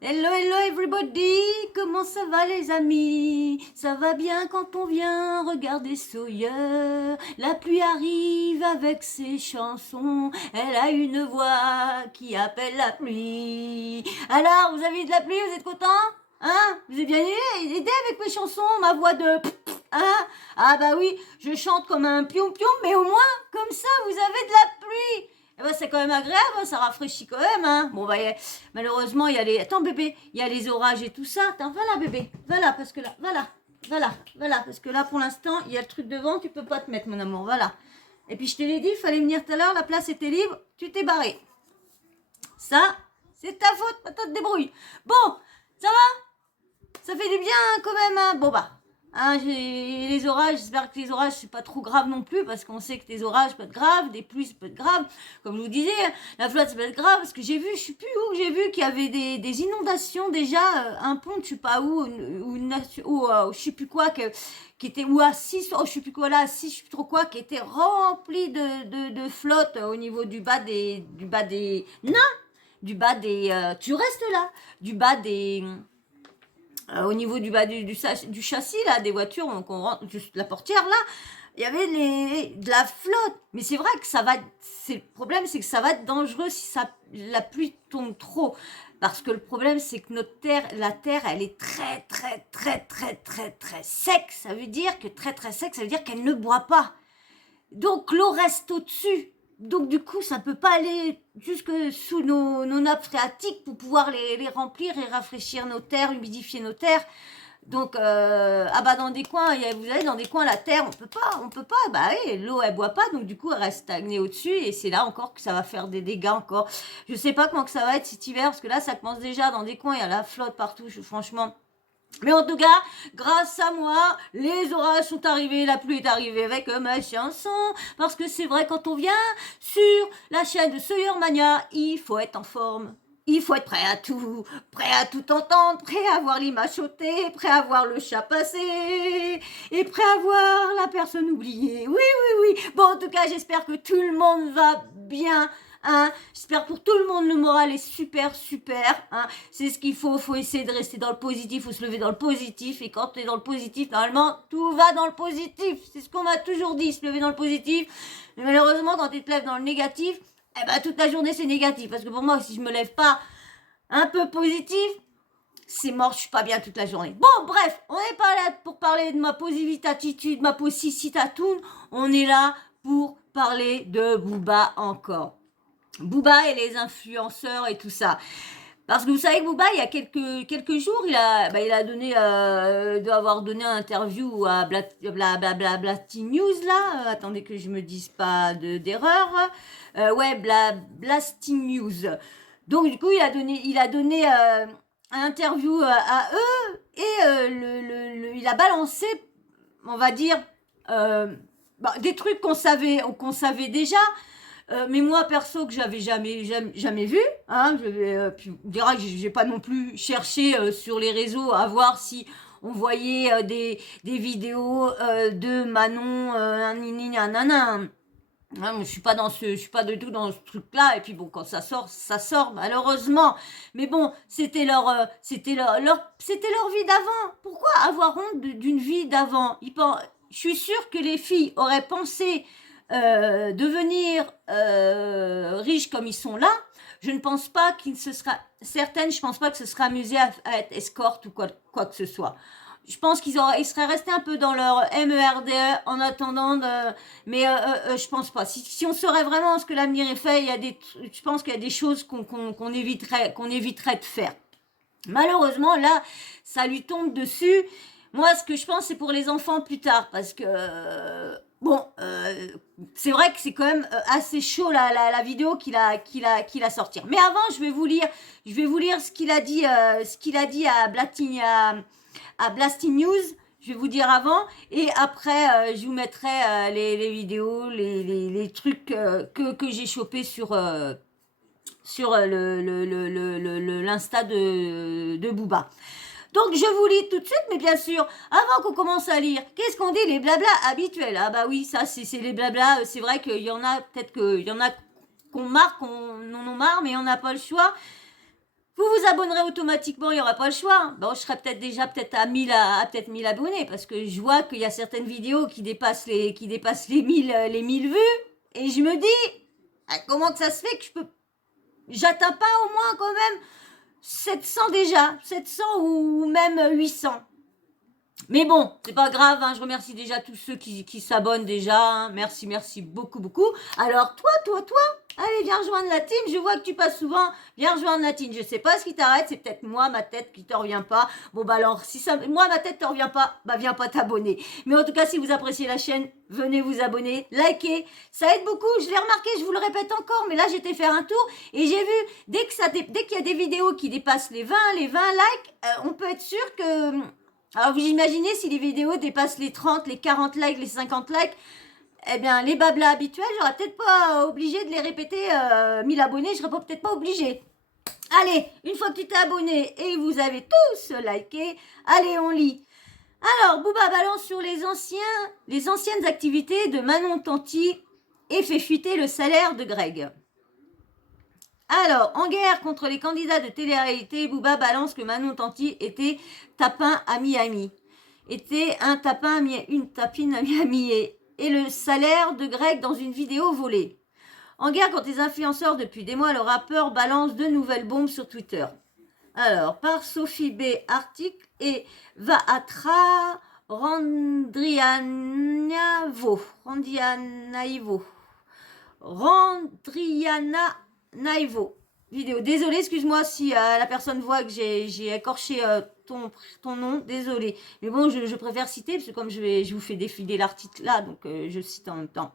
Hello, hello everybody, comment ça va les amis? Ça va bien quand on vient regarder Sawyer. La pluie arrive avec ses chansons, elle a une voix qui appelle la pluie. Alors, vous avez eu de la pluie, vous êtes contents? Hein? Vous avez bien aidé avec mes chansons, ma voix de... Hein? Ah bah oui, je chante comme un pion-pion, mais au moins, comme ça, vous avez de la pluie. Eh ben, c'est quand même agréable, hein, ça rafraîchit quand même. Hein. Bon, bah, malheureusement, il y a les... Attends, bébé, il y a les orages et tout ça. Attends, voilà, bébé. Voilà, parce que là, voilà. Parce que là, pour l'instant, il y a le truc devant, tu peux pas te mettre, mon amour. Voilà. Et puis, je te l'ai dit, il fallait venir tout à l'heure, la place était libre, tu t'es barré. Ça, c'est ta faute, maintenant te débrouille. Bon, ça va? Ça fait du bien quand même, hein. Bon bah, hein, j'ai les orages, j'espère que les orages c'est pas trop grave non plus, parce qu'on sait que les orages peuvent être graves, des pluies ça peut être grave, comme je vous disais, la flotte ça peut être grave, parce que j'ai vu, je sais plus où, j'ai vu qu'il y avait des inondations déjà, un pont, je sais pas où, ou je sais plus quoi, qui était, ou à 6, oh, je sais plus quoi là, à 6, je sais plus trop quoi, qui était rempli de flotte au niveau du bas des, non, du bas des, tu restes là, du bas des, au niveau du bas du châssis là des voitures, donc on rentre juste la portière là, il y avait de la flotte. Mais c'est vrai que ça va, c'est le problème, c'est que ça va être dangereux si la pluie tombe trop, parce que le problème c'est que la terre, elle est très très très très très très sec. Ça veut dire que très très sec, ça veut dire qu'elle ne boit pas. Donc l'eau reste au-dessus. Donc du coup, ça ne peut pas aller jusque sous nos nappes phréatiques pour pouvoir les remplir et rafraîchir nos terres, humidifier nos terres. Donc, ah bah dans des coins, vous savez, dans des coins, la terre, on peut pas, bah oui, l'eau elle boit pas, donc du coup elle reste stagnée au-dessus, et c'est là encore que ça va faire des dégâts encore. Je sais pas comment que ça va être cet hiver, parce que là ça commence déjà dans des coins, il y a la flotte partout, franchement. Mais en tout cas, grâce à moi, les orages sont arrivés, la pluie est arrivée avec ma chanson. Parce que c'est vrai, quand on vient sur la chaîne de Sawyer Mania, il faut être en forme. Il faut être prêt à tout entendre, prêt à voir l'image sauter, prêt à voir le chat passer, et prêt à voir la personne oubliée. Oui, oui, oui. Bon, en tout cas, j'espère que tout le monde va bien. Hein, j'espère pour tout le monde le moral est super super. Hein. C'est ce qu'il faut essayer de rester dans le positif, faut se lever dans le positif, et quand tu es dans le positif, normalement tout va dans le positif. C'est ce qu'on m'a toujours dit, se lever dans le positif. Mais malheureusement quand tu te lèves dans le négatif, eh ben toute la journée c'est négatif, parce que pour moi si je me lève pas un peu positif, c'est mort, je suis pas bien toute la journée. Bon, bref, on n'est pas là pour parler de ma positive attitude, ma positivitatoune, on est là pour parler de Booba encore. Booba et les influenceurs et tout ça. Parce que vous savez que Booba, il y a quelques jours, il a donné, doit avoir donné un interview à Blasty News, là. Attendez que je me dise pas d'erreur. Ouais, Blasty News. Donc, du coup, il a donné un interview à eux, et il a balancé, on va dire, des trucs qu'on savait déjà. Mais moi perso que j'avais jamais vu, hein, puis on dira que j'ai pas non plus cherché sur les réseaux à voir si on voyait des vidéos de Manon nanana. Hein, je suis pas du tout dans ce truc-là. Et puis bon, quand ça sort malheureusement. Mais bon, c'était leur vie d'avant. Pourquoi avoir honte d'une vie d'avant? Je suis sûre que les filles auraient pensé devenir riches comme ils sont là. Je ne pense pas je pense pas que ce sera amusé à être escorte ou quoi que ce soit. Je pense ils seraient restés un peu dans leur MERDE en attendant mais je pense pas. Si on saurait vraiment ce que l'avenir est fait, je pense qu'il y a des choses qu'on éviterait de faire. Malheureusement, là, ça lui tombe dessus. Moi, ce que je pense, c'est pour les enfants plus tard, parce que bon, c'est vrai que c'est quand même assez chaud la vidéo qu'il a sortie. Mais avant, je vais vous lire ce qu'il a dit à Blasty News. Je vais vous dire avant, et après je vous mettrai les vidéos, les trucs que j'ai chopés sur l'Insta de Booba. Donc je vous lis tout de suite, mais bien sûr, avant qu'on commence à lire, qu'est-ce qu'on dit, les blablas habituels? Ah bah oui, ça c'est les blablas, c'est vrai qu'il y en a, peut-être qu'il y en a qu'on marre, qu'on en ont marre, mais on n'a pas le choix. Vous vous abonnerez automatiquement, il n'y aura pas le choix. Bon, je serai peut-être déjà à 1000 abonnés parce que je vois qu'il y a certaines vidéos qui dépassent les 1000 vues. Et je me dis, comment que ça se fait que j'atteins pas au moins quand même 700 déjà, 700 ou même 800. Mais bon, c'est pas grave, hein, je remercie déjà tous ceux qui s'abonnent déjà. Hein. Merci beaucoup, beaucoup. Alors toi, allez, viens rejoindre la team. Je vois que tu passes souvent. Viens rejoindre la team. Je sais pas ce qui t'arrête, c'est peut-être moi, ma tête qui te revient pas. Bon, bah alors, si moi, ma tête te revient pas, bah viens pas t'abonner. Mais en tout cas, si vous appréciez la chaîne, venez vous abonner, likez. Ça aide beaucoup, je l'ai remarqué, je vous le répète encore, mais là, j'étais faire un tour et j'ai vu, dès qu'il y a des vidéos qui dépassent les 20 likes, on peut être sûr que... Alors, vous imaginez si les vidéos dépassent les 30, les 40 likes, les 50 likes, eh bien, les bablas habituels, j'aurais peut-être pas obligé de les répéter 1000 abonnés, je serais peut-être pas obligé. Allez, une fois que tu t'es abonné et vous avez tous liké, allez, on lit. Alors, Booba balance sur les anciennes activités de Manon Tanti et fait fuiter le salaire de Greg. Alors, en guerre contre les candidats de télé-réalité, Booba balance que Manon Tanti était tapin à Miami. Était une tapine à Miami et le salaire de Greg dans une vidéo volée. En guerre contre les influenceurs depuis des mois, le rappeur balance de nouvelles bombes sur Twitter. Alors, par Sophie B. article et Vaatra Randrianaivo. Randrianaivo. Vidéo. Désolée, excuse-moi si la personne voit que j'ai écorché ton nom. Désolée. Mais bon, je préfère citer parce que comme je vous fais défiler l'article là, donc je cite en même temps.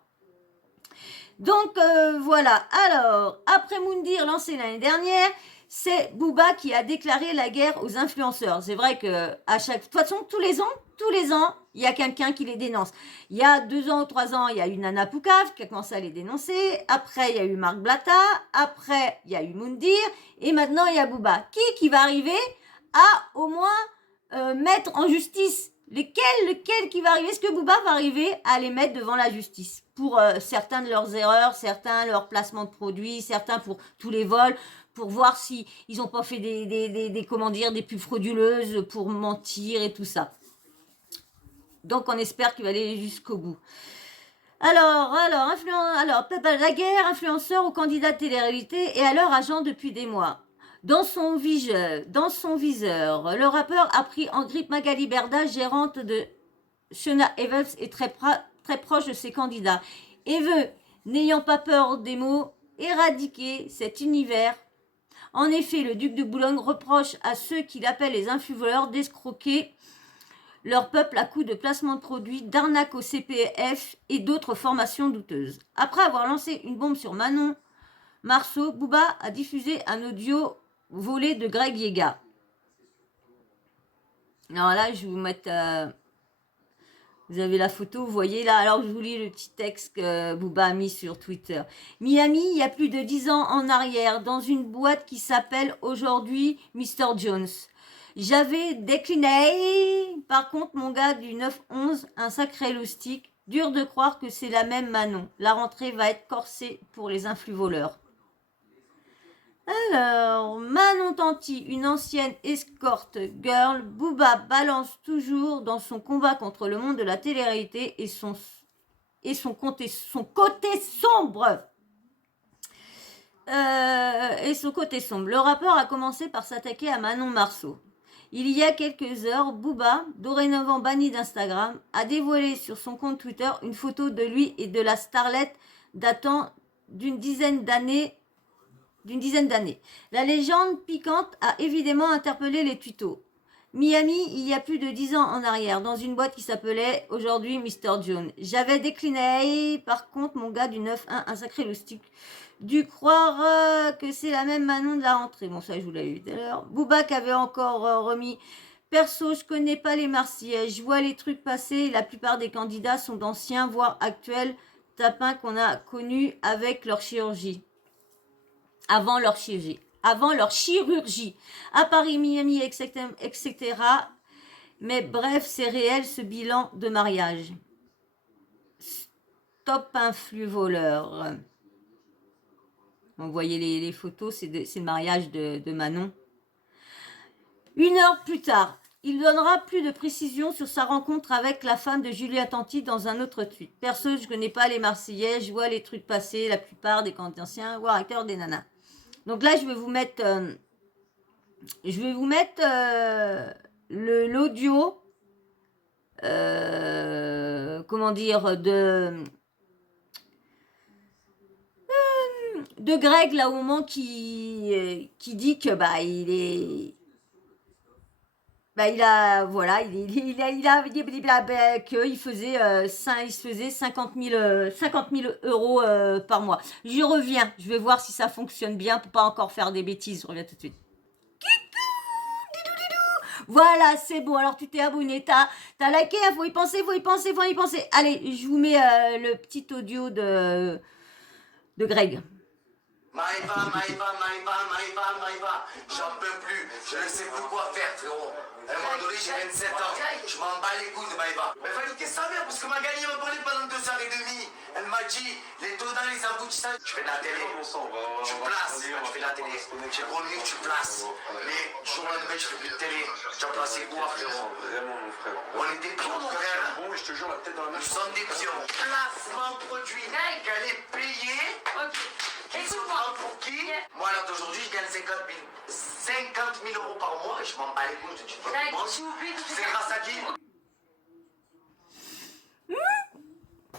Donc voilà. Alors, après Moundir lancé l'année dernière, c'est Booba qui a déclaré la guerre aux influenceurs. C'est vrai que de toute façon, tous les ans, il y a quelqu'un qui les dénonce. Il y a 2 ans ou 3 ans, il y a eu Nana Poucave qui a commencé à les dénoncer. Après, il y a eu Marc Blatta. Après, il y a eu Moundir. Et maintenant, il y a Booba. Qui va arriver à au moins mettre en justice lequel qui va arriver? Est-ce que Booba va arriver à les mettre devant la justice pour certains de leurs erreurs, certains leurs placements de produits, certains pour tous les vols, pour voir si ils n'ont pas fait des pubs frauduleuses pour mentir et tout ça. Donc on espère qu'il va aller jusqu'au bout. Alors, la guerre, influenceur ou candidat de télé-réalité et à leur agent depuis des mois. Dans son viseur, le rappeur a pris en grippe Magali Berda, gérante de Shona Evans, est très proche de ses candidats et veut, n'ayant pas peur des mots, éradiquer cet univers. En effet, le duc de Boulogne reproche à ceux qu'il appelle les influvoleurs d'escroquer leur peuple à coups de placement de produits, d'arnaque au CPF et d'autres formations douteuses. Après avoir lancé une bombe sur Manon Marceau, Booba a diffusé un audio volé de Greg Yega. Alors là, je vais vous mettre... vous avez la photo, vous voyez là. Alors je vous lis le petit texte que Booba a mis sur Twitter. Miami, il y a plus de 10 ans en arrière, dans une boîte qui s'appelle aujourd'hui Mr. Jones. J'avais décliné, par contre, mon gars du 9-11, un sacré loustique. Dur de croire que c'est la même Manon. La rentrée va être corsée pour les influx voleurs. Alors, Manon Tanti, une ancienne escort girl, Booba balance toujours dans son combat contre le monde de la télé-réalité et son côté sombre. Le rappeur a commencé par s'attaquer à Manon Marceau. Il y a quelques heures, Booba, dorénavant banni d'Instagram, a dévoilé sur son compte Twitter une photo de lui et de la starlette datant d'une dizaine d'années. La légende piquante a évidemment interpellé les tutos. Miami, il y a plus de 10 ans en arrière, dans une boîte qui s'appelait aujourd'hui Mr. Jones. J'avais décliné, par contre, mon gars du 9-1, un sacré loustique, dû croire que c'est la même Manon de la rentrée. Bon, ça, je vous l'ai eu tout à l'heure. Boubac avait encore remis. Perso, je connais pas les Marseillais. Je vois les trucs passer. La plupart des candidats sont d'anciens, voire actuels tapins qu'on a connus avec leur chirurgie. Avant leur chirurgie. À Paris, Miami, etc. Mais bref, c'est réel ce bilan de mariage. Stop influx voleur. Vous voyez les photos, c'est le mariage de Manon. Une heure plus tard, il donnera plus de précisions sur sa rencontre avec la femme de Julia Tanti dans un autre tweet. Perso, je connais pas les Marseillais, je vois les trucs passer, la plupart des candidats anciens, voire acteurs des nanas. Donc là, je vais vous mettre, l'audio, comment dire, de Greg là au moment qui dit que bah il est il a voilà qu'il faisait il se faisait 50 000 euros par mois. Je reviens, je vais voir si ça fonctionne bien pour pas encore faire des bêtises. Je reviens tout de suite. Voilà, c'est bon. Alors tu t'es abonné, t'as liké, faut y penser. Allez, je vous mets le petit audio de Greg. Maïva, j'en peux plus, je ne sais plus quoi faire, frérot. À un moment donné, j'ai 27 ans, je m'en bats les couilles de Maïva. Mais va niquer sa mère, parce que Magali m'a parlé pendant 2 h 30. Elle m'a dit, les taux dans les aboutissages, tu fais de la télé, tu places, tu fais de la télé. J'ai connu, tu places. Mais du jour au lendemain, je fais plus de télé. Tu as placé quoi, frérot? Vraiment, mon frère. On est des pions, mon frère. Bon, je te jure, la tête dans la main. Nous sommes des pions. Placement produit, qu'elle est payée. Ok. Qui se prend pour qui? Moi, là, d'aujourd'hui, je gagne 50 000 euros par mois et je m'en bats les couilles de tu. C'est grâce à qui?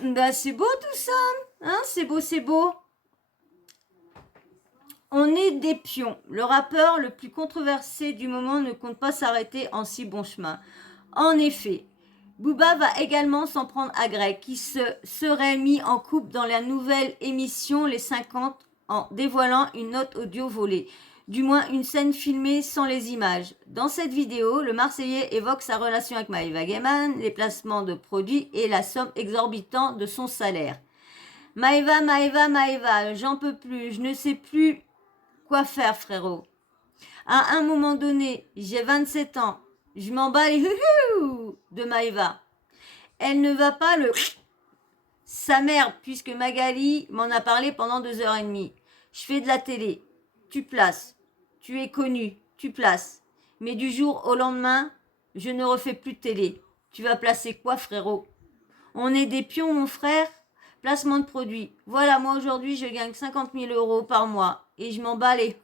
Ben, c'est beau tout ça, hein, c'est beau. On est des pions. Le rappeur le plus controversé du moment ne compte pas s'arrêter en si bon chemin. En effet, Booba va également s'en prendre à Greg, qui se serait mis en couple dans la nouvelle émission Les 50 en dévoilant une note audio volée. Du moins une scène filmée sans les images. Dans cette vidéo, le Marseillais évoque sa relation avec Maëva Gaiman, les placements de produits et la somme exorbitante de son salaire. Maëva, j'en peux plus, je ne sais plus quoi faire, frérot. À un moment donné, j'ai 27 ans, je m'en bats les de Maëva. Elle ne va pas sa mère, puisque Magali m'en a parlé pendant 2 h 30. Je fais de la télé, tu places. Tu es connu, tu places. Mais du jour au lendemain, je ne refais plus de télé. Tu vas placer quoi, frérot? On est des pions, mon frère. Placement de produits. Voilà, moi aujourd'hui, je gagne 50 000 euros par mois. Et je m'en bats les...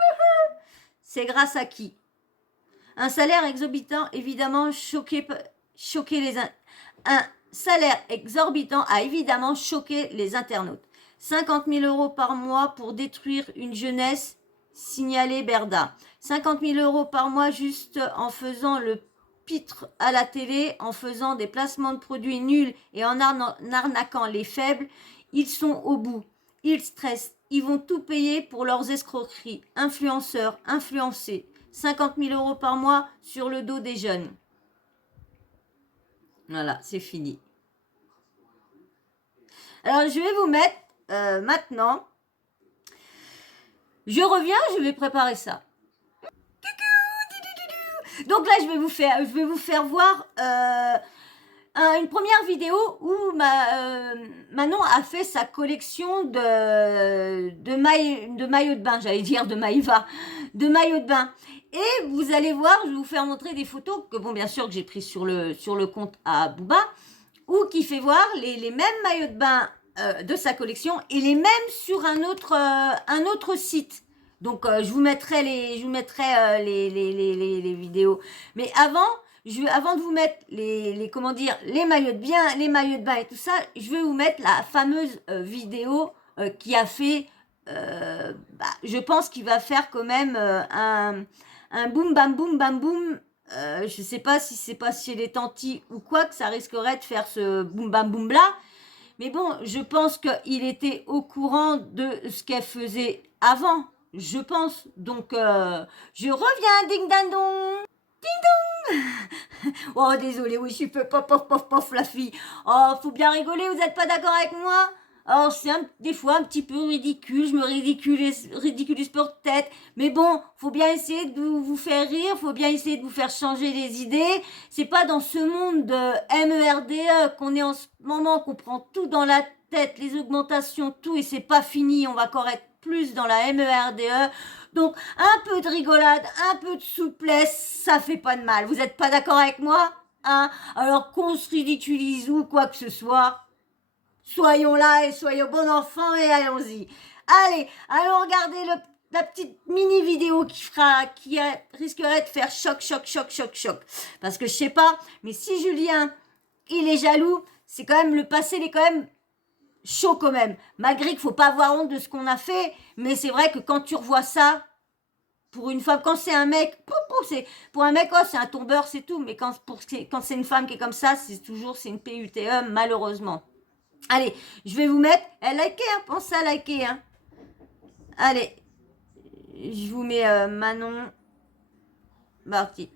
C'est grâce à qui? Un salaire exorbitant, évidemment, choqué les... Un salaire exorbitant a évidemment choqué les internautes. 50 000 euros par mois pour détruire une jeunesse, signalé Berda. 50 000 euros par mois juste en faisant le pitre à la télé, en faisant des placements de produits nuls et en arnaquant les faibles. Ils sont au bout. Ils stressent. Ils vont tout payer pour leurs escroqueries. Influenceurs, influencés. 50 000 euros par mois sur le dos des jeunes. Voilà, c'est fini. Alors, je vais vous mettre maintenant. Je reviens, je vais préparer ça. Donc là, je vais vous faire voir une première vidéo où Manon a fait sa collection de maillots de bain, j'allais dire de Maïva, de maillots de bain. Et vous allez voir, je vais vous faire montrer des photos que, bon, bien sûr, que j'ai prises sur le compte à Booba, où qui fait voir les mêmes maillots de bain de sa collection et les mêmes sur un autre site. Donc, je vous mettrai les vidéos. Mais avant de vous mettre les maillots de bain et tout ça, je vais vous mettre la fameuse vidéo qui a fait, je pense qu'il va faire quand même un boum bam boum bam boum. Je sais pas si c'est pas chez les tantis ou quoi que ça risquerait de faire ce boum bam boum là. Mais bon, je pense qu'il était au courant de ce qu'elle faisait avant. Je pense. Donc, je reviens, ding ding dong. Ding dong. Oh, désolé, oui, je suis pof, la fille. Oh, faut bien rigoler, vous n'êtes pas d'accord avec moi? Alors, c'est des fois un petit peu ridicule, je me ridiculise peut-être, mais bon, faut bien essayer de vous faire rire, faut bien essayer de vous faire changer les idées. C'est pas dans ce monde de MERDE qu'on est en ce moment, qu'on prend tout dans la tête, les augmentations, tout, et c'est pas fini, on va encore être plus dans la MERDE. Donc, un peu de rigolade, un peu de souplesse, ça fait pas de mal. Vous êtes pas d'accord avec moi, hein? Alors qu'on se ridiculise ou quoi que ce soit, soyons là et soyons bons enfants et allons-y. Allez, allons regarder la petite mini vidéo risquerait de faire choc, choc, choc, choc, choc. Parce que je sais pas, mais si Julien, il est jaloux, c'est quand même, le passé, il est quand même chaud quand même. Malgré qu'il faut pas avoir honte de ce qu'on a fait, mais c'est vrai que quand tu revois ça, pour une femme, quand c'est un mec, pour un mec, oh, c'est un tombeur, c'est tout. Mais quand c'est une femme qui est comme ça, c'est une PUTE, malheureusement. Allez, je vais vous mettre, likez, hein, pensez à liker, hein. Allez, je vous mets Manon, parti.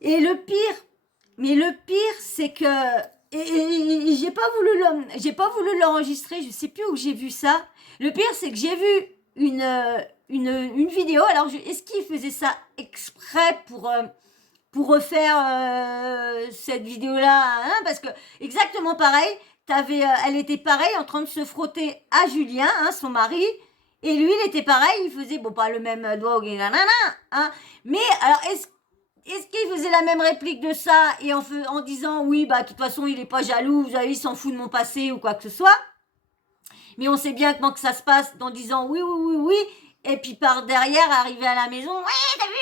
Et le pire, c'est que et j'ai pas voulu l'enregistrer, je sais plus où j'ai vu ça. Le pire, c'est que j'ai vu une vidéo. Alors, est-ce qu'il faisait ça exprès pour refaire cette vidéo-là, hein, parce que exactement pareil, elle était pareil en train de se frotter à Julien, hein, son mari, et lui, il était pareil, il faisait, bon, pas le même doigt, nanana, hein, mais alors, est-ce qu'il faisait la même réplique de ça et en disant oui, bah, de toute façon, il est pas jaloux, vous savez, il s'en fout de mon passé ou quoi que ce soit, mais on sait bien comment que ça se passe en disant oui, oui, oui, oui, et puis par derrière, arriver à la maison, ouais, t'as vu,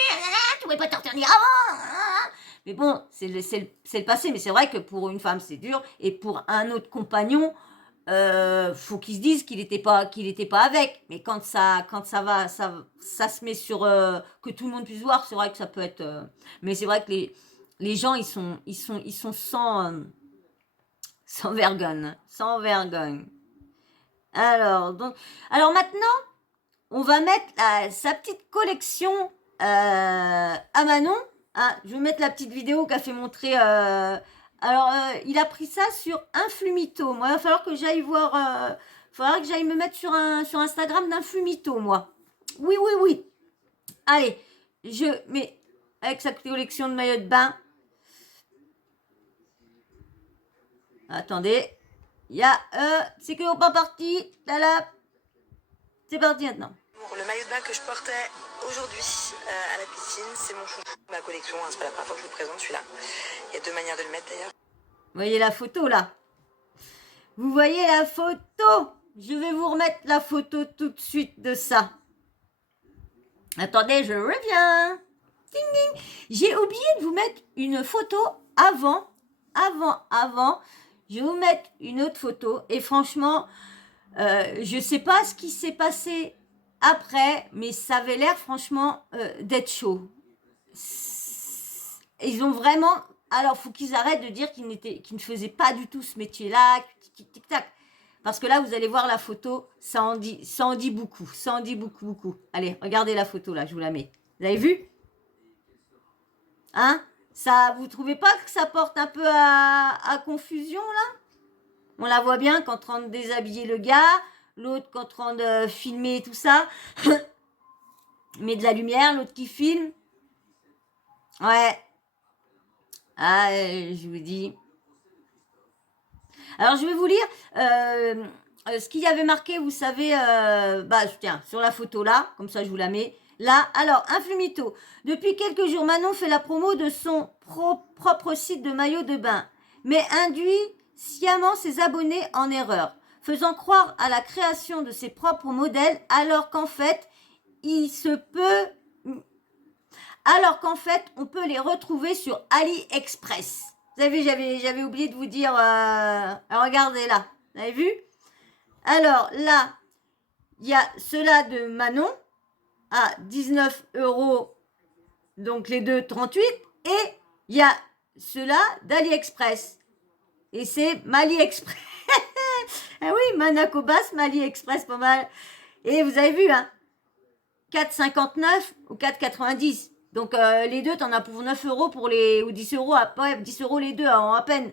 tu pouvais pas t'en retenir avant, hein. Mais bon, c'est le passé, mais c'est vrai que pour une femme, c'est dur, et pour un autre compagnon, faut qu'il se dise qu'il était pas avec. Mais quand ça va, ça se met sur que tout le monde puisse voir, c'est vrai que ça peut être. Mais c'est vrai que les gens, ils sont sans vergogne, sans vergogne. Alors maintenant, on va mettre sa petite collection à Manon. Ah, je vais mettre la petite vidéo qu'a fait montrer. Il a pris ça sur Influmito. Moi, il va falloir que j'aille voir. Il faudra que j'aille me mettre sur Instagram d'Influmito, moi. Oui, oui, oui. Allez, je mets avec sa collection de maillots de bain. Attendez. Il y a. C'est que on pas parti. Là, là. C'est parti maintenant. Le maillot de bain que je portais aujourd'hui à la piscine, c'est mon chouchou. Ma collection, hein, c'est pas la première fois que je vous présente celui-là. Il y a deux manières de le mettre d'ailleurs. Vous voyez la photo là? Vous voyez la photo? Je vais vous remettre la photo tout de suite de ça. Attendez, je reviens. Ding ding. J'ai oublié de vous mettre une photo avant. Je vais vous mettre une autre photo. Et franchement, je sais pas ce qui s'est passé après, mais ça avait l'air franchement d'être chaud. Ils ont vraiment... Alors, faut qu'ils arrêtent de dire qu'ils ne faisaient pas du tout ce métier-là, tic-tac. Parce que là, vous allez voir la photo, ça en dit beaucoup. Ça en dit beaucoup, beaucoup. Allez, regardez la photo, là, je vous la mets. Vous avez vu? Hein? Ça, vous trouvez pas que ça porte un peu à confusion, là? On la voit bien qu'en train de déshabiller le gars, l'autre qu'en train de filmer tout ça. Met de la lumière, l'autre qui filme. Ouais. Ah, je vous dis. Alors, je vais vous lire ce qu'il y avait marqué, vous savez, tiens, sur la photo là, comme ça je vous la mets. Là, alors, Influmito. Depuis quelques jours, Manon fait la promo de son propre site de maillot de bain, mais induit sciemment ses abonnés en erreur, faisant croire à la création de ses propres modèles, alors qu'en fait, on peut les retrouver sur AliExpress. Vous avez vu, j'avais oublié de vous dire, regardez là, vous avez vu? Alors là, il y a ceux-là de Manon à 19 €, donc les deux 38, et il y a ceux-là d'AliExpress. Et c'est MaliExpress. Ah oui, Manacobas, MaliExpress, pas mal. Et vous avez vu, hein, 4,59 ou 4,90. Donc les deux, t'en as pour 9 € ou 10 €, 10 € les deux en à peine.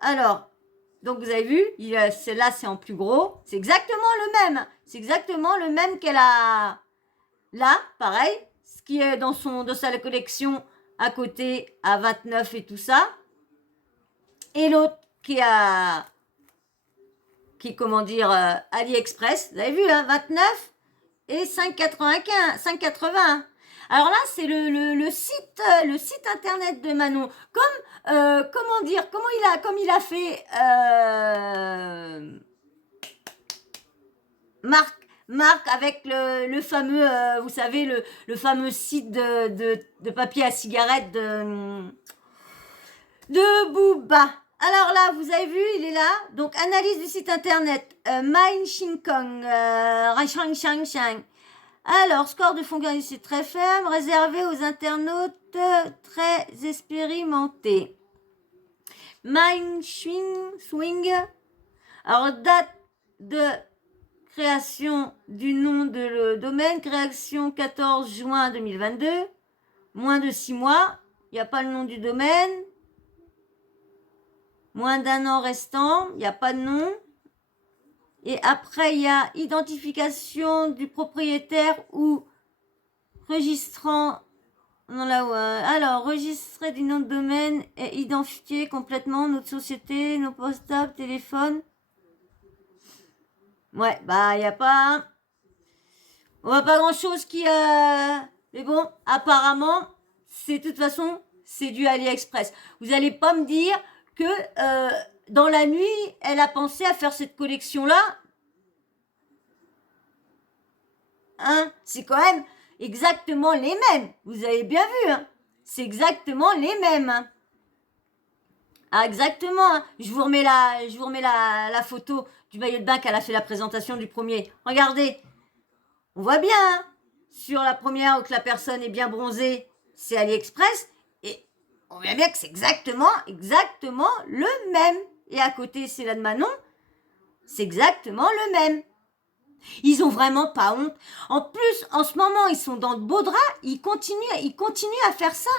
Alors, donc vous avez vu, celle-là c'est en plus gros. C'est exactement le même. C'est exactement le même qu'elle a là, pareil. Ce qui est dans sa collection à côté à 29 et tout ça. Et l'autre qui est, comment dire, AliExpress. Vous avez vu, hein, 29 et 5,95, 5,80. Alors là, c'est le site internet de Manon. Comment dire, comme il a fait Marc avec le fameux, vous savez, le fameux site de papier à cigarette de Booba. Alors là, vous avez vu, il est là. Donc, analyse du site internet. Mein Shinkong. Alors, score de fonctionnalité très faible, réservé aux internautes très expérimentés. Mein Swing. Alors, date de création du nom de le domaine, création 14 juin 2022. Moins de 6 mois. Il n'y a pas le nom du domaine. Moins d'un an restant, il n'y a pas de nom. Et après, il y a identification du propriétaire ou registrant. Non, là, alors, registrer du nom de domaine et identifier complètement notre société, nos portables, téléphone. Ouais, bah, il n'y a pas. On voit pas grand chose qui. Mais bon, apparemment, de toute façon, c'est du AliExpress. Vous n'allez pas me dire que dans la nuit, elle a pensé à faire cette collection-là. Hein, c'est quand même exactement les mêmes. Vous avez bien vu, hein. C'est exactement les mêmes. Hein. Ah, exactement. Hein. Je vous remets la photo du maillot de bain qu'elle a fait la présentation du premier. Regardez. On voit bien, hein. Sur la première où que la personne est bien bronzée, c'est AliExpress. On voit bien que c'est exactement le même. Et à côté, c'est la de Manon. C'est exactement le même. Ils ont vraiment pas honte. En plus, en ce moment, ils sont dans de beaux draps. Ils continuent à faire ça.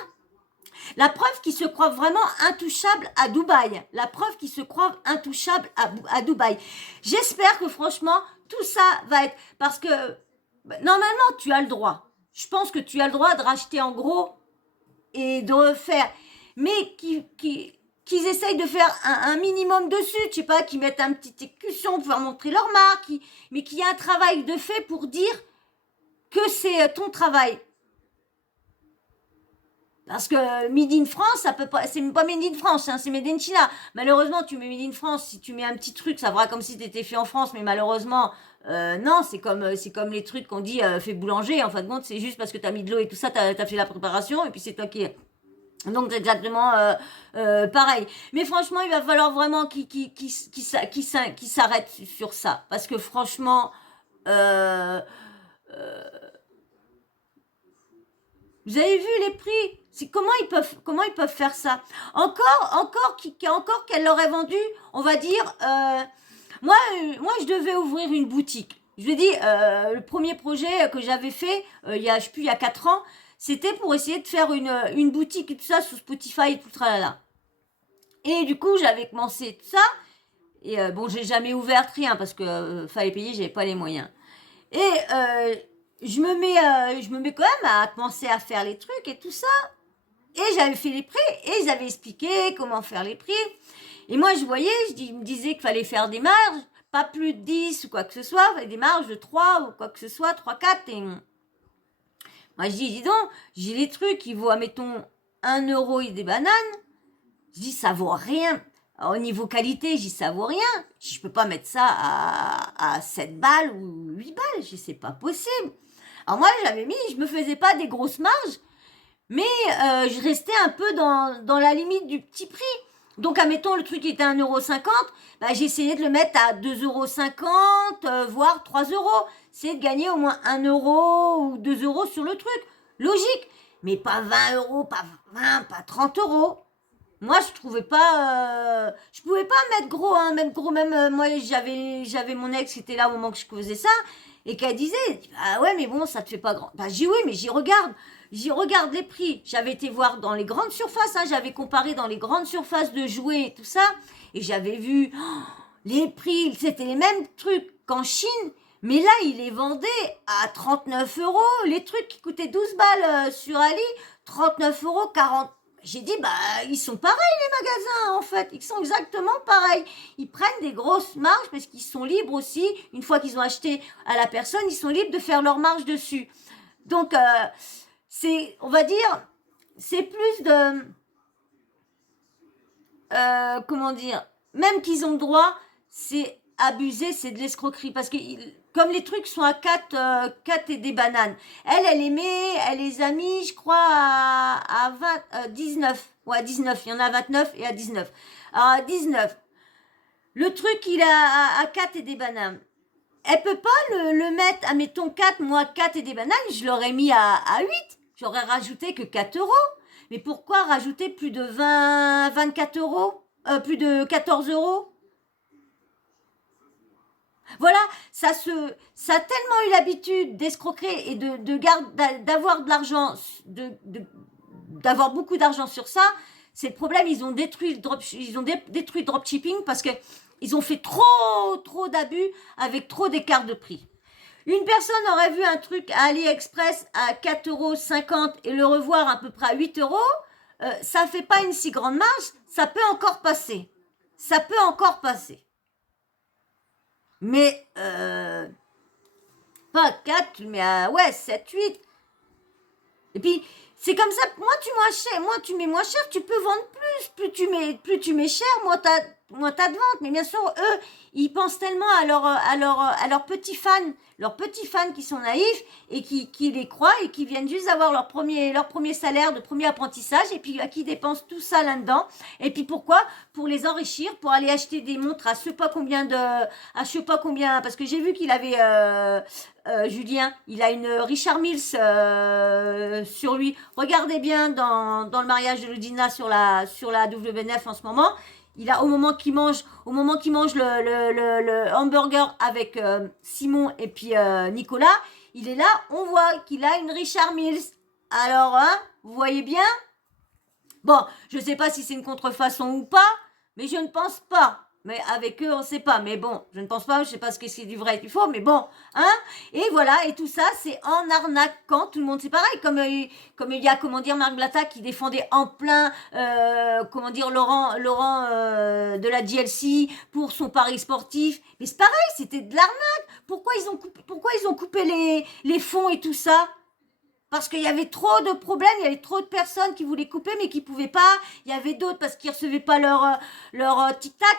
La preuve qu'ils se croient vraiment intouchables à Dubaï. J'espère que franchement, tout ça va être... Parce que normalement, tu as le droit. Je pense que tu as le droit de racheter en gros et de refaire... Mais qu'ils essayent de faire un minimum dessus, je sais pas, qu'ils mettent un petit écusson pour faire montrer leur marque, mais qu'il y a un travail de fait pour dire que c'est ton travail. Parce que Made in France, ça peut pas, c'est pas Made in France, hein, c'est Made in China. Malheureusement, tu mets Made in France, si tu mets un petit truc, ça fera comme si t'étais fait en France, mais malheureusement, non, c'est comme les trucs qu'on dit fait boulanger. En fin de compte, c'est juste parce que t'as mis de l'eau et tout ça, t'as fait la préparation, et puis c'est toi qui... Donc c'est exactement pareil. Mais franchement, il va falloir vraiment qu'ils s'arrêtent sur ça. Parce que franchement, vous avez vu les prix? C'est comment ils peuvent faire ça? Encore qu'elle l'aurait vendu, on va dire. Moi, je devais ouvrir une boutique. Je lui dis, le premier projet que j'avais fait, il y a 4 ans, c'était pour essayer de faire une boutique et tout ça sous Spotify et tout tralala. Et du coup, j'avais commencé tout ça. Et bon, j'ai jamais ouvert rien parce que fallait payer, j'avais pas les moyens. Et je me mets quand même à commencer à faire les trucs et tout ça. Et j'avais fait les prix et ils avaient expliqué comment faire les prix. Et moi, je voyais, je me disais qu'il fallait faire des marges, pas plus de 10 ou quoi que ce soit, des marges de 3 ou quoi que ce soit, 3, 4 et... Moi, je dis donc, j'ai les trucs, ils vaut, admettons, 1 euro et des bananes. Je dis, ça vaut rien. Alors, au niveau qualité, je dis, ça vaut rien. Je peux pas mettre ça à 7 balles ou 8 balles. Je dis, c'est pas possible. Alors, moi, j'avais mis, je me faisais pas des grosses marges, mais je restais un peu dans la limite du petit prix. Donc, admettons, le truc était 1,50 €, bah, j'ai essayé de le mettre à 2,50 €, voire 3 €. C'est de gagner au moins 1 euro ou 2 € sur le truc. Logique. Mais pas 20 €, pas 20, pas 30 €. Moi, je trouvais pas... je pouvais pas mettre gros, hein, moi, j'avais mon ex qui était là au moment que je faisais ça, et qu'elle disait, ah ouais, mais bon, ça te fait pas grand... Bah, j'ai oui, mais j'y regarde les prix. J'avais été voir dans les grandes surfaces, hein, j'avais comparé dans les grandes surfaces de jouets et tout ça, et j'avais vu les prix, c'était les mêmes trucs qu'en Chine, mais là, il les vendait à 39 €. Les trucs qui coûtaient 12 balles sur Ali, 39 €, 40. J'ai dit, bah, ils sont pareils, les magasins, en fait. Ils sont exactement pareils. Ils prennent des grosses marges parce qu'ils sont libres aussi. Une fois qu'ils ont acheté à la personne, ils sont libres de faire leur marge dessus. Donc, c'est, on va dire, c'est plus de, comment dire, même qu'ils ont le droit, c'est abusé, c'est de l'escroquerie. Parce que, comme les trucs sont à 4 et des bananes, elle les a mis, je crois, à 19. Ouais, 19. Il y en a 29 et à 19. Alors, à 19. Le truc, il a à 4 et des bananes. Elle peut pas le mettre, admettons 4, moi 4 et des bananes, je l'aurais mis à 8. J'aurais rajouté que 4 €. Mais pourquoi rajouter plus de 24 €, plus de 14 €? Voilà, ça a tellement eu l'habitude d'escroquer et d'avoir de l'argent, d'avoir beaucoup d'argent sur ça. C'est le problème, ils ont détruit le dropshipping parce que ils ont fait trop d'abus avec trop d'écart de prix. Une personne aurait vu un truc à AliExpress à 4,50 € et le revoir à peu près à 8 €, ça fait pas une si grande marge, ça peut encore passer. Ça peut encore passer. Mais, pas 4, mais à, ouais, 7, 8. Et puis, c'est comme ça, moins tu mets moins cher, tu peux vendre plus. Plus tu mets cher, moins t'as de ventes. Mais bien sûr, eux, ils pensent tellement à leurs petits fans. Leurs petits fans qui sont naïfs et qui les croient et qui viennent juste avoir leur premier salaire de premier apprentissage et puis qui dépensent tout ça là-dedans. Et puis pourquoi? Pour les enrichir, pour aller acheter des montres à je sais pas combien, parce que j'ai vu qu'il avait, Julien, il a une Richard Mills sur lui. Regardez bien dans le mariage de Ludina sur la WNF en ce moment. Il a au moment qu'il mange le hamburger avec Simon et puis Nicolas, il est là, on voit qu'il a une Richard Mills. Alors, hein, vous voyez bien? Bon, je sais pas si c'est une contrefaçon ou pas, mais je ne pense pas. Mais avec eux, on sait pas. Mais bon, je ne pense pas, je sais pas ce que c'est du vrai et du faux, mais bon, hein. Et voilà, et tout ça, c'est en arnaquant tout le monde. C'est pareil, comme il y a, comment dire, Marc Blatta qui défendait en plein, comment dire, Laurent de la DLC pour son pari sportif. Mais c'est pareil, c'était de l'arnaque. Pourquoi ils ont coupé les fonds et tout ça? Parce qu'il y avait trop de problèmes, il y avait trop de personnes qui voulaient couper mais qui pouvaient pas. Il y avait d'autres parce qu'ils recevaient pas leur tic-tac.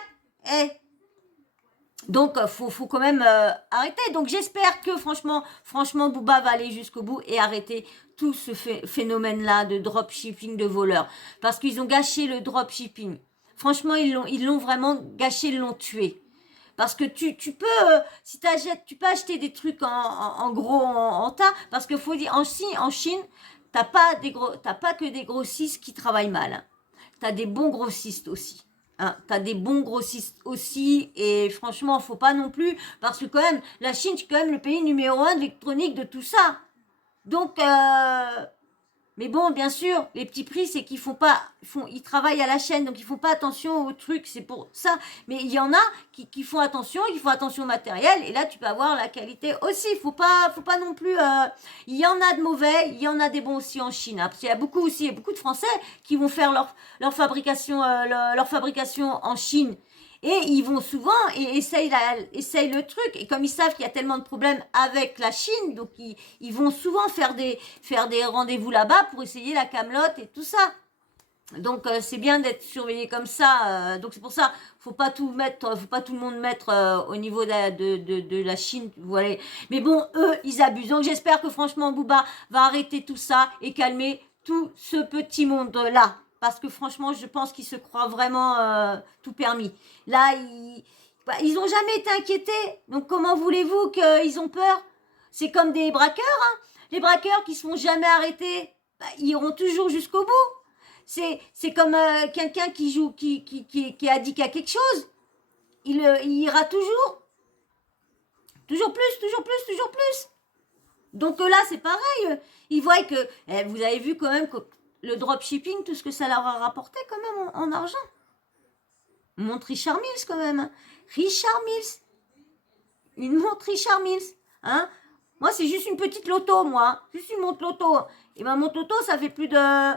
Donc, faut quand même arrêter. Donc, j'espère que franchement, Booba va aller jusqu'au bout et arrêter tout ce phénomène-là de dropshipping de voleurs. Parce qu'ils ont gâché le dropshipping. Franchement, ils l'ont vraiment gâché, ils l'ont tué. Parce que tu peux, si tu peux acheter des trucs en gros, en tas. Parce qu'il faut dire, en Chine, t'as pas que des grossistes qui travaillent mal. Hein. T'as des bons grossistes aussi. Hein, t'as des bons grossistes aussi et franchement faut pas non plus parce que quand même la Chine c'est quand même le pays numéro 1 de l'électronique de tout ça donc mais bon bien sûr les petits prix c'est ils travaillent à la chaîne donc ils font pas attention aux trucs c'est pour ça mais il y en a qui font attention au matériel et là tu peux avoir la qualité aussi faut pas non plus il y en a de mauvais il y en a des bons aussi en Chine hein, parce qu'il y a beaucoup de Français qui vont faire leur fabrication en Chine et ils vont souvent et essayent le truc et comme ils savent qu'il y a tellement de problèmes avec la Chine donc ils vont souvent faire des rendez-vous là-bas pour essayer la camelote et tout ça. Donc c'est bien d'être surveillé comme ça. Donc c'est pour ça, faut pas tout le monde mettre au niveau de la Chine. Voilà. Mais bon, eux, ils abusent. Donc j'espère que franchement Booba va arrêter tout ça et calmer tout ce petit monde-là. Parce que franchement, je pense qu'ils se croient vraiment tout permis. Là, ils ont jamais été inquiétés. Donc comment voulez-vous qu'ils ont peur? C'est comme des braqueurs. Hein. Les braqueurs qui se font jamais arrêter, ils iront toujours jusqu'au bout. C'est comme quelqu'un qui joue, qui est addict à quelque chose. Il ira toujours. Toujours plus. Donc là, c'est pareil. Ils voient que, vous avez vu quand même que le dropshipping, tout ce que ça leur a rapporté quand même en argent. Montre Richard Mills quand même. Richard Mills. Une montre Richard Mills. Hein. Moi, c'est juste une petite loto, moi. Juste une montre loto. Et ma montre loto, ça fait plus de...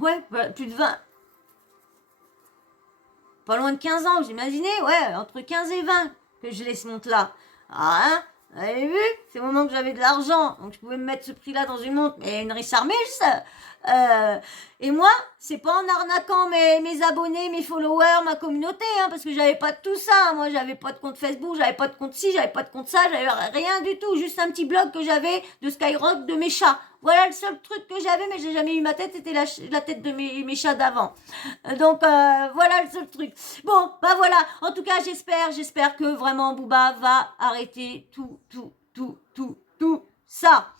Ouais, plus de 20... Pas loin de 15 ans, vous imaginez? Ouais, entre 15 et 20 que je l'ai ce montre-là. Ah, hein? Vous avez vu? C'est le moment que j'avais de l'argent. Donc, je pouvais me mettre ce prix-là dans une montre. Mais une Richard Mills. Et moi, c'est pas en arnaquant mes abonnés, mes followers, ma communauté, hein, parce que j'avais pas tout ça. Moi, j'avais pas de compte Facebook, j'avais pas de compte ci, j'avais pas de compte ça, j'avais rien du tout. Juste un petit blog que j'avais de Skyrock de mes chats. Voilà le seul truc que j'avais, mais j'ai jamais eu ma tête, c'était la tête de mes chats d'avant. Donc, voilà le seul truc. Bon, bah voilà. En tout cas, j'espère que vraiment Booba va arrêter tout ça.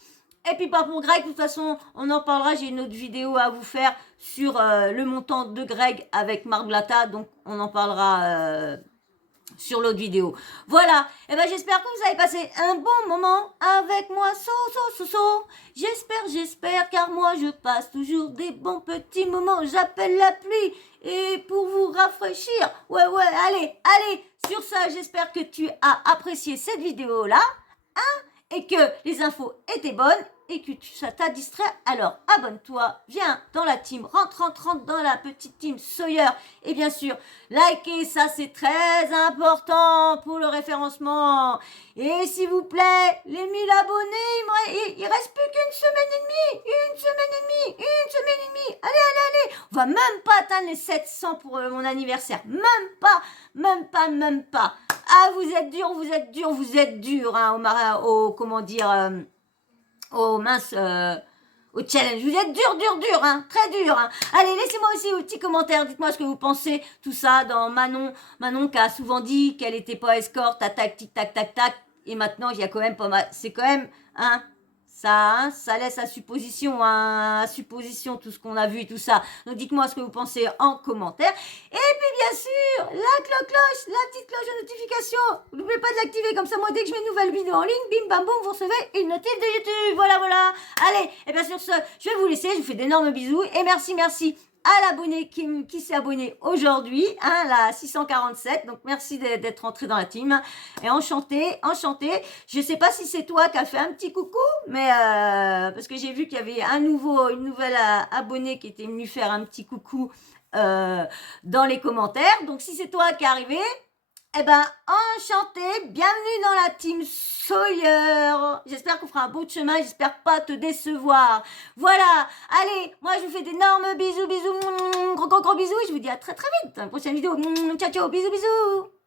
Et puis pas pour Greg, de toute façon, on en parlera, j'ai une autre vidéo à vous faire sur le montant de Greg avec Marc Blatta, donc on en parlera sur l'autre vidéo. Voilà, et ben j'espère que vous avez passé un bon moment avec moi, J'espère, car moi je passe toujours des bons petits moments, j'appelle la pluie, et pour vous rafraîchir, ouais, allez, sur ça, j'espère que tu as apprécié cette vidéo-là, hein, et que les infos étaient bonnes et que ça t'a distrait, alors abonne-toi, viens dans la team, rentre dans la petite team Sawyer et bien sûr, likez, ça c'est très important pour le référencement. Et s'il vous plaît, les 1000 abonnés, il reste plus qu'une semaine et demie, allez, on va même pas atteindre les 700 pour mon anniversaire, même pas. Ah, vous êtes dur, hein, au challenge. Vous êtes dur, hein, très dur, hein. Allez, laissez-moi aussi vos petits commentaires, dites-moi ce que vous pensez, tout ça, dans Manon qui a souvent dit qu'elle était pas escorte, tac, et maintenant, il y a quand même pas mal, c'est quand même, hein, ça laisse à supposition, tout ce qu'on a vu et tout ça. Donc dites-moi ce que vous pensez en commentaire. Et puis bien sûr, la petite cloche de notification. N'oubliez pas de l'activer, comme ça moi dès que je mets une nouvelle vidéo en ligne, bim bam boum, vous recevez une notif de YouTube. Voilà. Allez, et bien sur ce, je vais vous laisser, je vous fais d'énormes bisous et merci à l'abonné qui s'est abonné aujourd'hui, hein, la 647. Donc merci d'être rentré dans la team. Et enchanté. Je sais pas si c'est toi qui as fait un petit coucou, mais parce que j'ai vu qu'il y avait une nouvelle abonnée qui était venue faire un petit coucou dans les commentaires. Donc si c'est toi qui est arrivé, eh ben, enchanté, bienvenue dans la team Sawyer. J'espère qu'on fera un bout de chemin, j'espère pas te décevoir. Voilà, allez, moi je vous fais d'énormes bisous, gros bisous, et je vous dis à très vite dans la prochaine vidéo. Ciao, bisous.